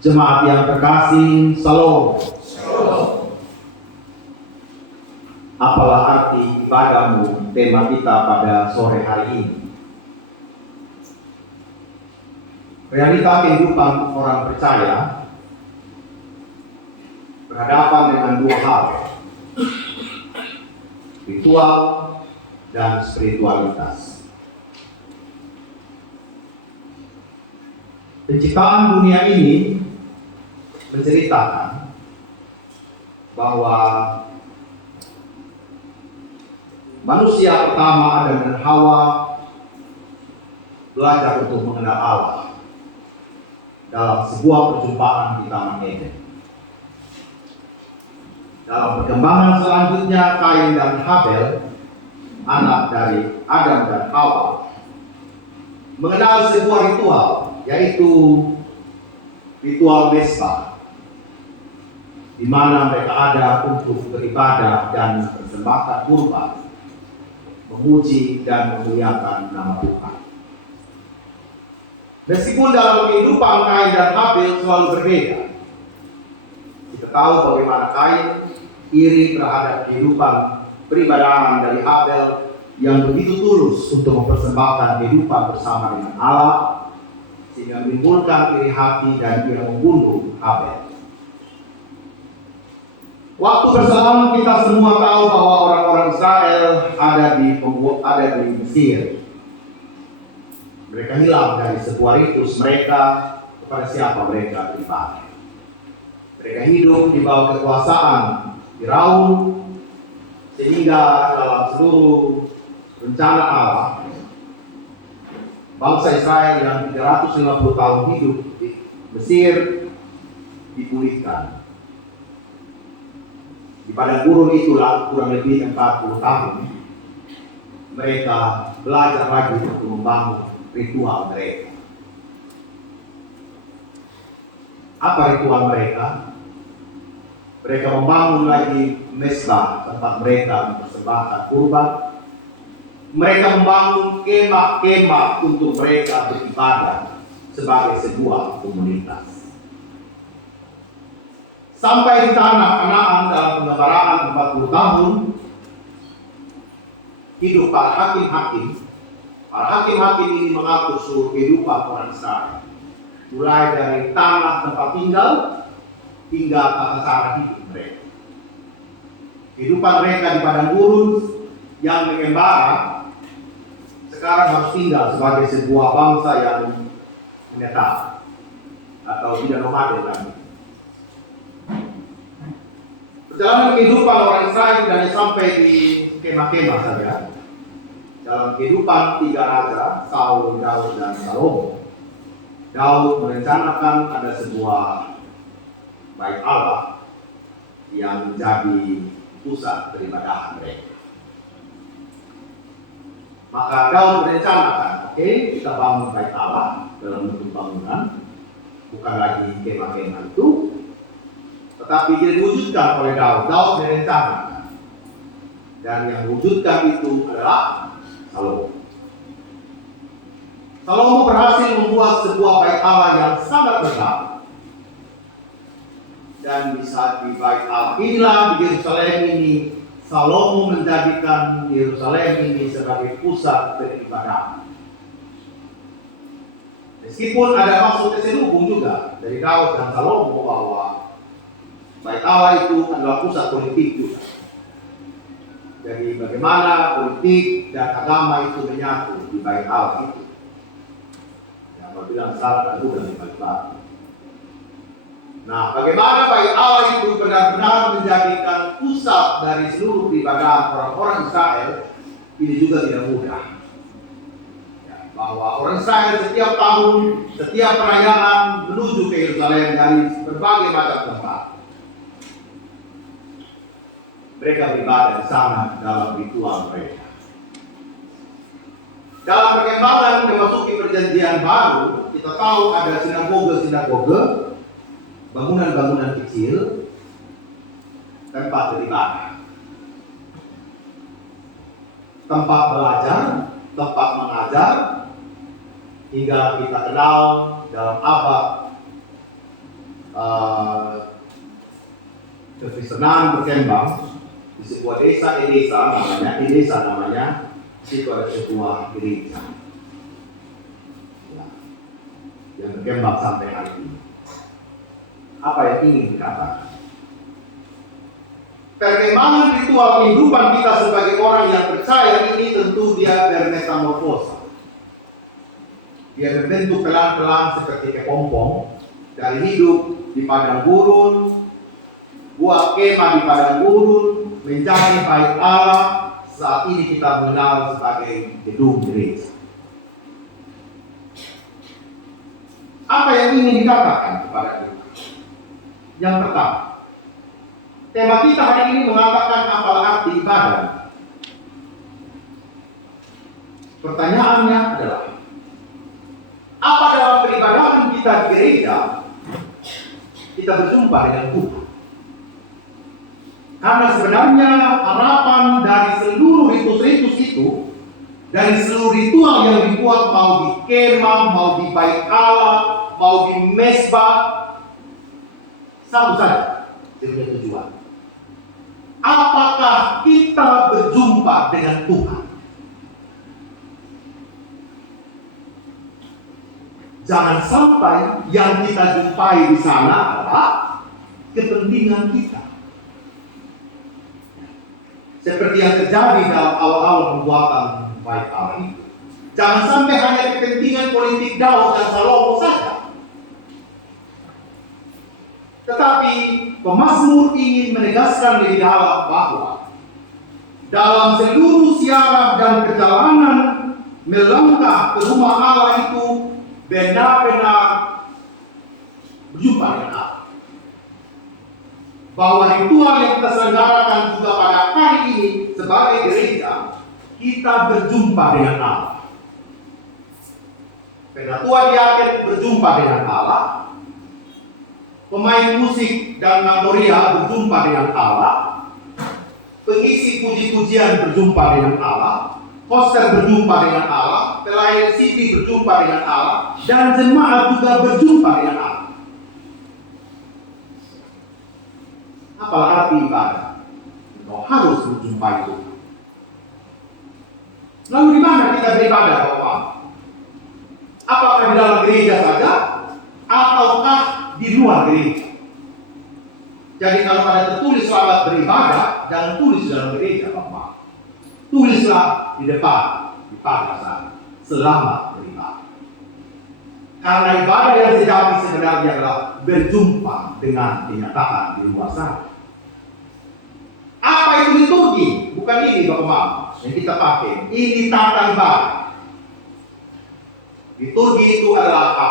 Jemaat yang terkasih, Shalom. Apalah arti ibadahmu, tema kita pada sore hari ini. Realita kehidupan orang percaya berhadapan dengan dua hal, ritual dan spiritualitas. Penciptaan dunia ini menceritakan bahwa manusia pertama Adam dan Hawa belajar untuk mengenal Allah dalam sebuah perjumpaan di Taman Eden. Dalam perkembangan selanjutnya, Kain dan Habel, anak dari Adam dan Hawa, mengenal sebuah ritual, yaitu ritual Mesbah, di mana mereka ada untuk beribadah dan persembahkan kurban, memuji dan memuliakan nama Tuhan. Meskipun dalam kehidupan Kain dan Habel selalu berbeda, kita tahu bagaimana Kain iri terhadap kehidupan peribadahan dari Habel yang begitu tulus untuk mempersembahkan kehidupan bersama dengan Allah, sehingga menimbulkan iri hati dan ia membunuh Habel. Waktu bersamaan kita semua tahu bahwa orang-orang Israel ada di Mesir. Mereka hilang dari sebuah ritus mereka kepada siapa mereka beribadah. Mereka hidup di bawah kekuasaan Firaun, sehingga dalam seluruh rencana Allah, bangsa Israel yang 350 tahun hidup di Mesir dipulihkan. Di padang gurun itulah kurang lebih 40 tahun mereka belajar lagi untuk membangun ritual mereka. Apa ritual mereka? Mereka membangun lagi Mesbah, tempat mereka mempersembahkan kurban. Mereka membangun kemah-kemah untuk mereka beribadah sebagai sebuah komunitas. Sampai di tanah Kanaan dalam penggembaraan 40 tahun, hidup para hakim-hakim. Para hakim-hakim ini mengatur seluruh kehidupan orang Israel, mulai dari tanah tempat tinggal hingga tata cara hidup mereka. Kehidupan mereka di padang gurun yang mengembara sekarang harus tinggal sebagai sebuah bangsa yang menetap atau tidak nomaden lagi. Perjalanan kehidupan orang Israel dari sampai di kemah-kemah saja. Dalam kehidupan tiga raja, Saul, Daud, dan Salomo, Daud merencanakan ada sebuah bait Allah yang menjadi pusat peribadahan mereka. Maka Daud merencanakan, oke, kita bangun bait Allah dalam bentuk bangunan, bukan lagi kemah-kemah itu, tetapi dia diwujudkan oleh Daud. Daud merencanakan, dan yang diwujudkan itu adalah Salomo. Salomo berhasil membuat sebuah bait Allah yang sangat besar. Dan di saat di bait Allah inilah di Yerusalem ini, Salomo menjadikan Yerusalem ini sebagai pusat peribadahan. Meskipun ada maksud terselubung juga dari Daud dan Salomo bahwa bait Allah itu adalah pusat politik juga. Jadi bagaimana politik dan agama itu menyatu di bait Allah itu. Ya, apabila salah dan mudah dibalik. Nah, bagaimana bait Allah itu benar-benar menjadikan pusat dari seluruh peribadahan orang-orang Israel, ini juga tidak mudah. Ya, bahwa orang Israel setiap tahun, setiap perayaan menuju ke Yerusalem dari berbagai macam tempat. Mereka beribadah di sana dalam ritual mereka. Dalam perkembangan memasuki perjanjian baru, kita tahu ada sinagoge, bangunan-bangunan kecil, tempat beribadah, tempat belajar, tempat mengajar, hingga kita kenal dalam abad kekristenan berkembang di sebuah desa namanya, di situ ada sebuah gereja yang berkembang sampai hari ini. Apa yang ingin dikatakan? Perkembangan ritual kehidupan kita sebagai orang yang percaya ini tentu dia bermetamorfosa. Dia berbentuk pelan-pelan seperti kepompong, dari hidup di padang gurun, buat kemah di padang gurun, menjadi bait Allah. Saat ini kita mengenal sebagai gedung gereja. Apa yang ingin dikatakan kepada kita? Yang pertama, tema kita hari ini mengatakan apa arti ibadah. Pertanyaannya adalah, apa dalam peribadahan kita di gereja kita berjumpa dengan Tuhan? Karena sebenarnya harapan dari seluruh ritus-ritus itu, dari seluruh ritual yang dibuat, mau di kemah, mau di bait Allah, mau di mesbah, satu saja sebagai tujuan. Apakah kita berjumpa dengan Tuhan? Jangan sampai yang kita jumpai di sana adalah kepentingan kita. Seperti yang terjadi dalam awal-awal pembuatan bait Allah itu. Jangan sampai hanya kepentingan politik Daud dan Salomo saja. Tetapi pemazmur ingin menegaskan lebih dalam bahwa dalam seluruh siarah dan perjalanan melangkah ke rumah Allah itu benar-benar berjumpa dengan Allah. Bahwa ritual yang kita selenggarakan juga pada hari ini sebagai gereja, kita berjumpa dengan Allah. Penatua diaken berjumpa dengan Allah. Pemain musik dan namoria berjumpa dengan Allah. Pengisi puji-pujian berjumpa dengan Allah. Hoster berjumpa dengan Allah. Pelayan CD berjumpa dengan Allah. Dan jemaat juga berjumpa dengan Allah. Apalah arti ibadah? Kau harus menjumpai Tuhan. Lalu di mana kita beribadah, Bapak? Apakah di dalam gereja saja, ataukah di luar gereja? Jadi kalau ada tertulis selamat beribadah, jangan tulis dalam gereja, Bapak. Tulislah di depan, di pagar sana, selamat beribadah. Karena ibadah yang sejati sebenarnya adalah berjumpa dengan kenyataan di luar sana. Apa itu liturgi? Bukan ini Bapak yang kita pakai. Ini tata ibadah. Liturgi itu adalah apa?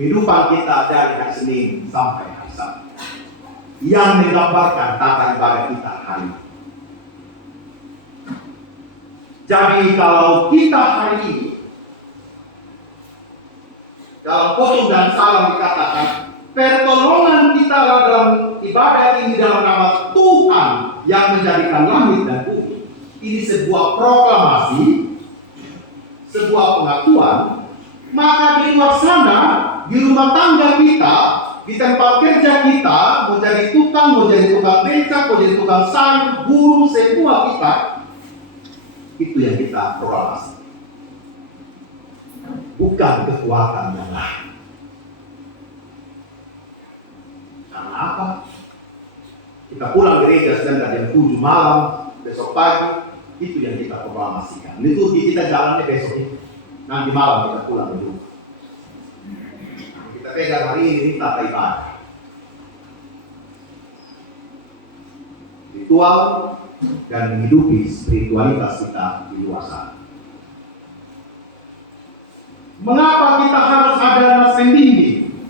Kehidupan kita dari hari Senin sampai hari Sabtu, yang menggambarkan tata ibadah kita hari ini. Jadi kalau kita hari ini dalam khotbah dan salam dikatakan pertolongan kita dalam ibadah ini dalam nama Tuhan yang menjadikan langit dan bumi. Ini sebuah proklamasi, sebuah pengakuan. Maka di luar sana, di rumah tangga kita, di tempat kerja kita, mau jadi tukang becak, mau jadi tukang sayur, guru, semua kita, itu yang kita proklamasi. Bukan kekuatan yang lain. Karena apa? Kita pulang gereja sedang jam 7 malam, besok pagi, itu yang kita proklamasikan. Liturgi kita jalannya besok itu. Nanti malam kita pulang ke rumah. Kita pegang hari ini tata ibadah. Ritual dan menghidupi spiritualitas kita di luar sana. Mengapa kita harus ada nas pembimbing?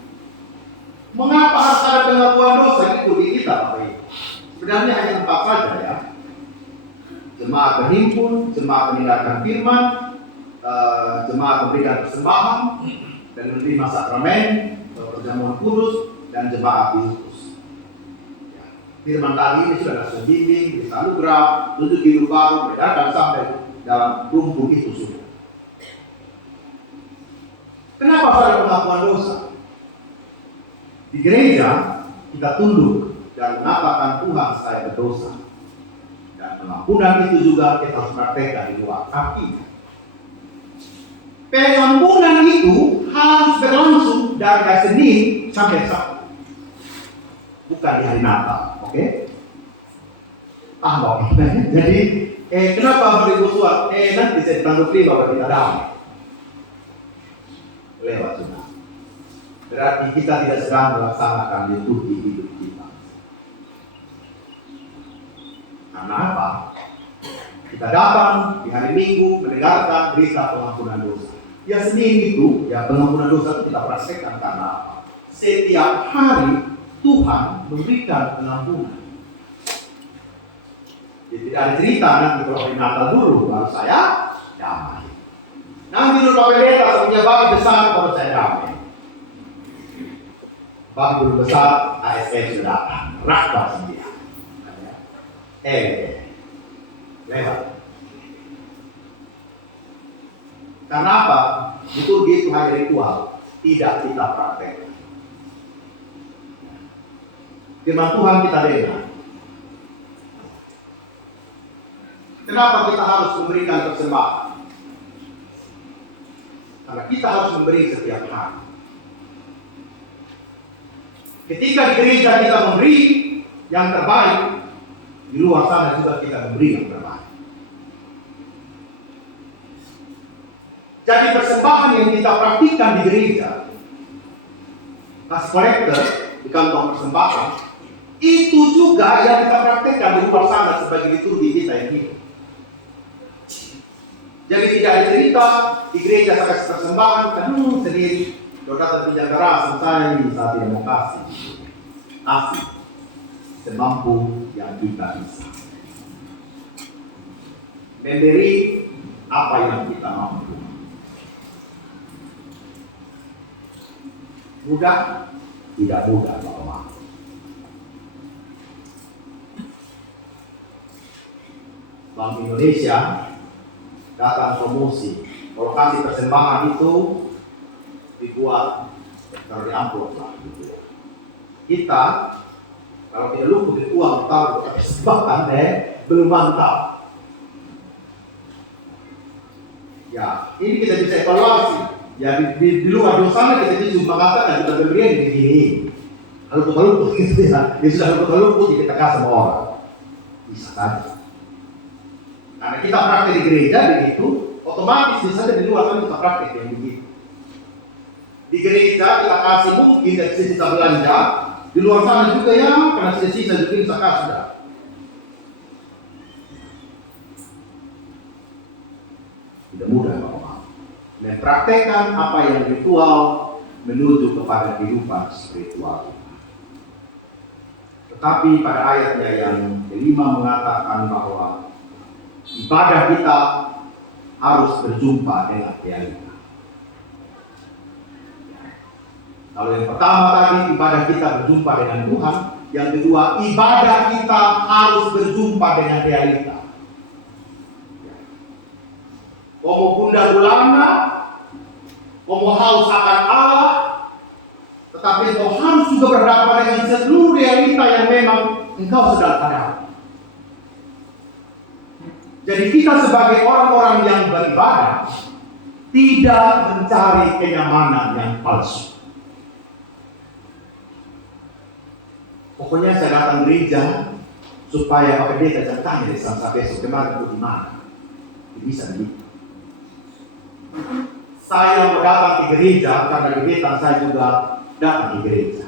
Mengapa harus ada pengakuan dosa? Itu di kita, Bapak Ibu. Sebenarnya hanya empat saja ya. Jemaat berhimpun, jemaat mendengarkan firman, jemaat memberikan persembahan dan menerima sakramen, perjamuan kudus, dan jemaat diutus. Ya. Firman tadi ini sudah ada bimbing, berita anugerah, tunjuk hidup baru, beredarkan sampai dalam rumpun itu sudah. Kenapa ada pengakuan dosa? gereja kita tunduk dan mengatakan Tuhan saya berdosa. Dan pengampunan itu juga kita harus praktekkan di luar. Artinya, pengampunan itu harus berlangsung dari hari Senin sampai Sabtu, bukan di hari Natal, oke? Jadi, kenapa beribu suat? Nanti saya ditanggapi bahwa tidak damai. Lewat sunnah. Berarti kita tidak sedang melaksanakan liturgi hidup kita. Karena apa? Kita datang di hari Minggu mendengarkan berita pengampunan dosa. Ya Senin itu, ya pengampunan dosa itu kita praktekkan karena apa? Setiap hari Tuhan memberikan pengampunan. Jadi tidak ada cerita nanti kalau hari Natal dulu baru saya damai. Nanti dulu Pak Pendeta saya punya babi besar baru saya damai. Babi belum besar, ASN sudah datang, rakbar dia. Lewat. Karena apa? Liturgi itu hanya ritual, tidak kita praktekkan. Firman Tuhan kita dengar. Kenapa kita harus memberikan persembahan? Karena kita harus memberi setiap hari. Ketika di gereja kita memberi yang terbaik, di luar sana juga kita memberi yang terbaik. Jadi persembahan yang kita praktikkan di gereja, kasih kolektor di kantong persembahan, itu juga yang kita praktikkan di luar sana sebagai liturgi kita yang hidup. Jadi tidak ada cerita di gereja saya kasih persembahan, sendiri. Doa terpinjam keras, saya ini saat tidak mau kasih. Kasih semampu yang kita bisa. Memberi apa yang kita mampu. Mudah? Tidak mudah, Bapak. Bank Indonesia datang promosi. Kalau kasih persembahan itu dibuat taruh di amplop lah gitu. Kita kalau tidak lupa di uang taruh persembahan belum mantap. Ya, ini kita bisa evaluasi. Ya di luar sana kita bisa mengatakan kita pemberian begini. Kalau gitu ya, dia sudah lupa kita kasih sama orang. Bisa saja. Karena kita praktek di gereja begitu, otomatis bisa di luar sana kita praktek yang begitu. Di gereja kita kasih mungkin dari sisa belanja, di luar sana juga ya, karena sisa juga bisa kasih sudah. Tidak mudah Bapak. Mempraktekkan apa yang ritual menuju kepada kehidupan spiritual. Tetapi pada ayatnya yang kelima mengatakan bahwa ibadah kita harus berjumpa dengan realita. Kalau yang pertama tadi ibadah kita berjumpa dengan Tuhan, yang kedua ibadah kita harus berjumpa dengan realita. Mau bunda gulana, mau haus akan Allah, tetapi engkau harus juga berhadapan dengan seluruh realita yang memang engkau sedang hadapi. Jadi kita sebagai orang-orang yang beribadah tidak mencari kenyamanan yang palsu. Pokoknya saya datang gereja supaya Pak Pendeta jangan tanya dari sampai besok kemarin itu di mana. Bisa begitu. Saya mau datang ke gereja karena gebetan saya juga datang ke gereja.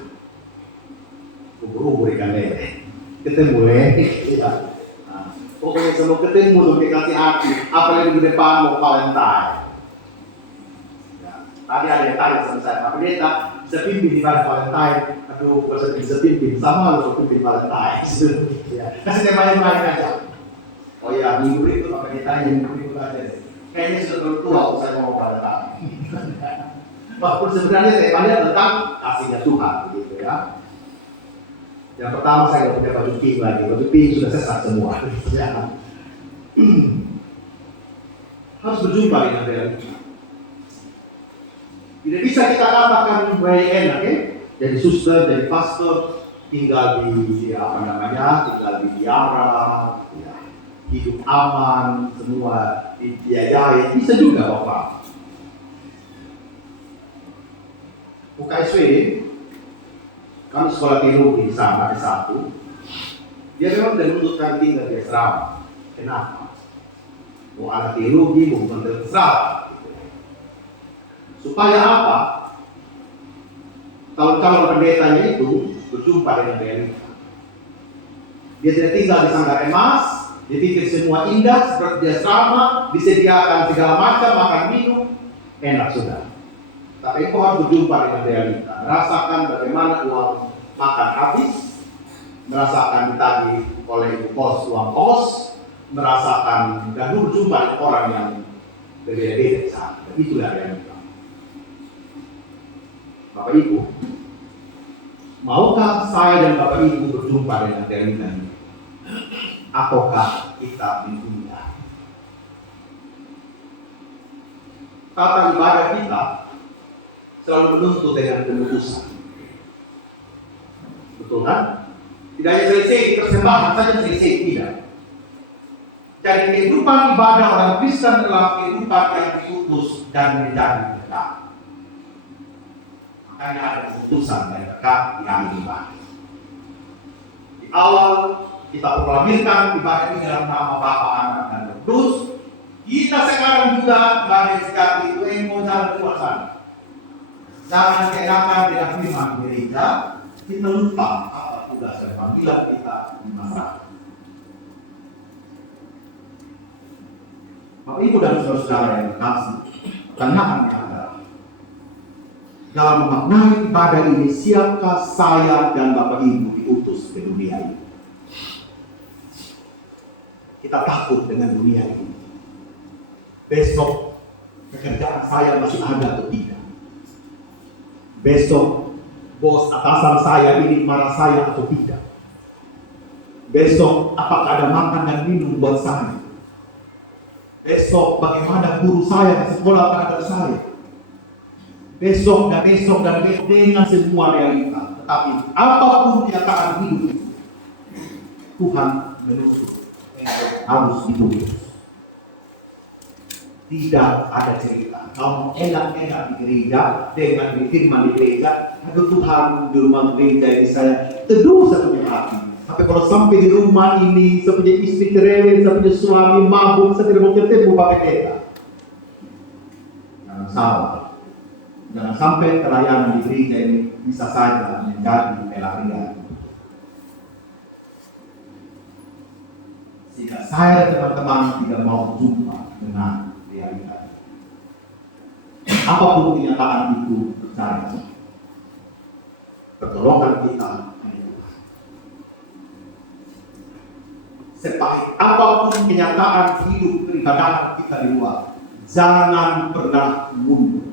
Ubur-ubur ikan lele, ketemu lele. Nah, pokoknya semua ketemu dong dikasih hati. Apalagi di depan mau Valentine. Ya, tadi ada yang tanya sama saya, Pak Pendeta bisa pimpin di pada Valentine. Aduh, kalau bisa pimpin sama harus pimpin Valentine. Ya, kasih tema yang lain aja. Oh ya, minggu itu Pak Pendeta yang minggu itu aja. Kayaknya sudah terlalu tua saya mau pada kami. Walaupun sebenarnya temanya tentang kasihnya Tuhan, begitu ya. Yang pertama saya nggak punya baju pink lagi, baju pink sudah sesat semua. Ya. Harus berjumpa dengan realita. Tidak bisa kita katakan baik enak, ya. jadi suster, jadi pastor, tinggal di tinggal di biara, ya, hidup aman, semua dibiayai, bisa juga Bapak. UKSW, kami sekolah teologi di sana di satu, dia memang menuntutkan tinggal di asrama. Kenapa? Mau anak teologi, mau menteri asrama. Supaya apa? Calon-calon pendetanya itu berjumpa dengan realita. Dia tidak tinggal di sanggar emas, dia pikir semua indah seperti di asrama, disediakan segala macam makan minum, enak sudah. Tapi kau harus berjumpa dengan realita, merasakan bagaimana uang makan habis, merasakan ditagih oleh ibu kos uang kos, merasakan dan berjumpa dengan orang yang berbeda-beda. Itulah realita. Bapak Ibu, maukah saya dan Bapak Ibu berjumpa dengan realita ini? Ataukah kita menunda? Tata ibadah kita selalu menuntut dengan penebusan. Betul kan? Tidak hanya selesai persembahan saja selesai, tidak. Jadi kehidupan ibadah orang Kristen adalah kehidupan yang diutus dan menjadi dekat. Makanya ada keputusan dari dekat yang ibadah. Di awal kita proklamasikan ibadah ini dalam nama Bapa, Anak, dan Roh Kudus. Kita sekarang juga ibadah sejati itu yang mau jalan keluar sana. Jangan keenakan dengan firman gereja, kita lupa apa tugas dan panggilan kita di masyarakat. Bapak Ibu dan saudara-saudara yang terkasih, pertanyaannya adalah dalam memaknai ibadah ini, siapkah saya dan Bapak Ibu diutus ke dunia ini? Kita takut dengan dunia ini. Besok pekerjaan saya masih ada atau tidak? Besok bos atasan saya ini marah saya atau tidak? Besok apakah ada makan dan minum buat saya? Besok bagaimana guru saya di sekolah terhadap saya? Besok dan besok dengan semua realita. Tetapi apapun kenyataan hidup, Tuhan menuntut harus ditulis. Tidak ada cerita. Kamu enak-enak di gereja dengan firman di gereja, aduh Tuhan di rumah gereja ini saya teduh satu hati. Tapi kalau sampai di rumah ini, saya punya istri cerewet, saya punya suami mabuk, saya tidak mau ketemu Pak Pendeta. Jangan salah. Jangan sampai pelayanan di gereja ini bisa saja menjadi pelarian. Sehingga saya dan teman-teman tidak mau berjumpa dengan realita. Apapun kenyataan itu, percaya pertolongan kita. Sebaik apapun kenyataan hidup peribadahan kita di luar, jangan pernah mundur.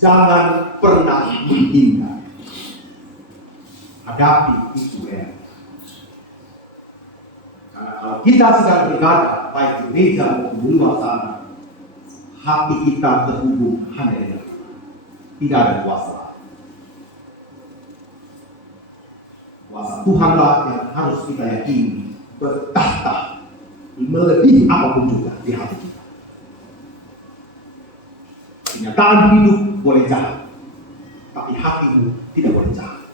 Jangan pernah menghindar. Hadapi itu ya. Karena kalau kita sedang beribadah, baik di gereja maupun di luar sana, hati kita terhubung hanya dengan tidak ada kuasa. Kuasa Tuhanlah yang harus kita yakini bertahta melebihi apapun juga di hati kita. Kenyataan hidup boleh jahat, tapi hatimu tidak boleh jahat.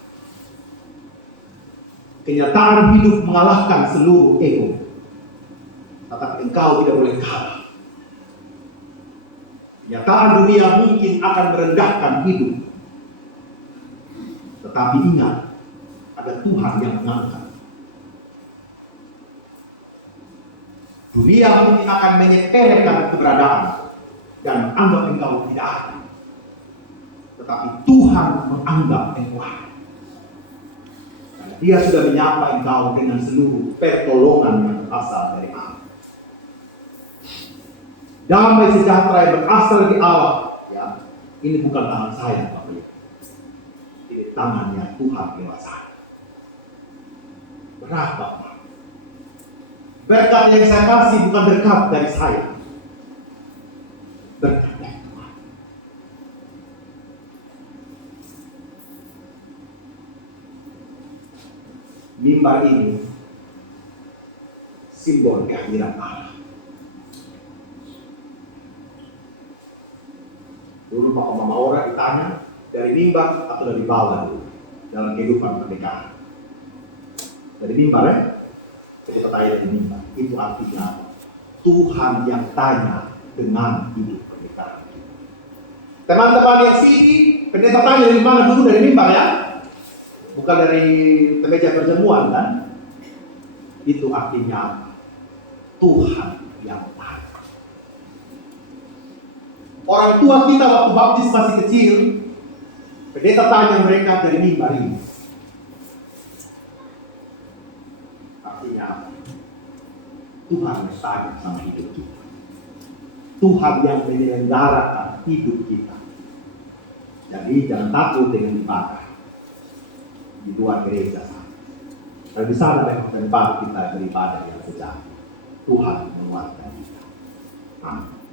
Kenyataan hidup mengalahkan seluruh ego, tetapi engkau tidak boleh kalah. Kenyataan dunia mungkin akan merendahkan hidup, tetapi ingat, ada Tuhan yang mengangkat. Dunia mungkin akan menyepelekan keberadaan dan anggap engkau tidak ada. Tetapi Tuhan menganggap engkau ada. Karena Dia sudah menyapa engkau dengan seluruh pertolongan yang berasal dari Allah. Damai sejahtera yang berasal dari Allah, ya, ini bukan tangan saya, Bapak Ibu. Ini tangannya Tuhan lewat saya. Berat, Bapak. Berkat yang saya kasih bukan berkat dari saya. Berkat dari Tuhan. mimbar ini simbol kehadiran Allah. Dulu Pak Mama Maura ditanya, dari mimbar atau dari bawah dulu dalam kehidupan pernikahan? Dari mimbar ya? Jadi pertanyaan dari mimbar. Itu artinya apa? Tuhan yang tanya dengan hidup pernikahan. Teman-teman yang sini, pendeta tanya dari mana dulu? Dari mimbar ya? Bukan dari meja pertemuan kan? Itu artinya apa? Tuhan yang tanya. Orang tua kita waktu baptis masih kecil, pendeta tanya mereka dari mimbar ini. Artinya apa? Tuhan yang tanya sama hidup kita. Tuhan yang menyelenggarakan hidup kita. Jadi jangan takut dengan ibadah di luar gereja. Kalau di sana memang tempat kita beribadah yang sejati. Tuhan menguatkan kita. Amin.